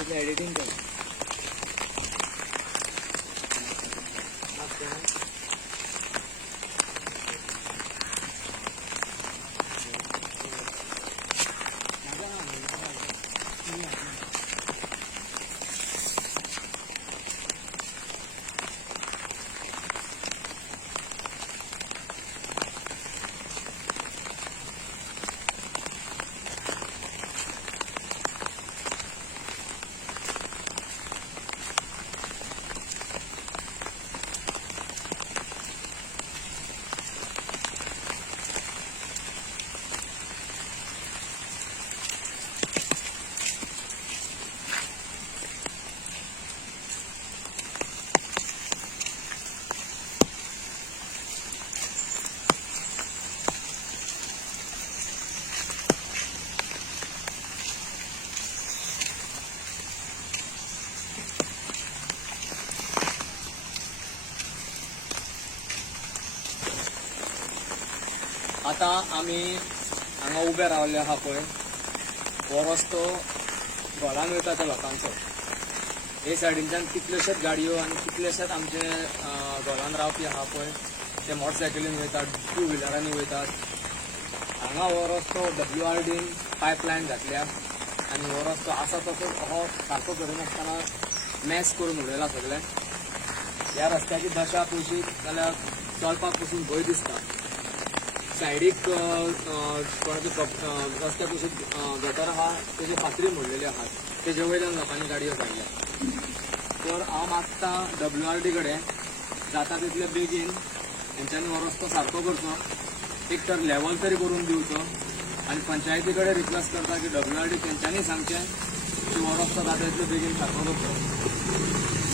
Editing कर आता आम्ही हांगा उबे रावले आहा पळय हो रस्तो घोडान वयता त्या लोकांचो. हे सायडींच्यान कितल्योश्योच गाडयो आनी कितलेशेच आमचे घोडान रावपी आहा पळय ते मोटरसायकलीन वयतात, टू व्हिलरांनी वयतात. हांगा हो रस्तो WRDन पायपलायन घातल्या आनी हो रस्तो आसा तसोच हो सारको करिनासतना मॅस करून उडयला सगळें. ह्या रस्त्याची दशा पळयशीत जाल्यार चलपाक पसून भंय दिसता. सायडीक कोणाचे रस्त्या पसून गटर आहा तेजे फातरी मोडलेली आहात, तेजे वयल्यान लोकांनी गाडयो काडल्या. तर हांव मागता WRD कडेन जाता तितले बेगीन हेंच्यांनी हो रस्तो सारको करचो, एक तर लेवल तरी करून दिवचो आनी पंचायती कडेन रिक्वेस्ट करता की WRD तेंच्यांनी सांगचें की हो रस्तो जाता तितले बेगीन सारको करचो.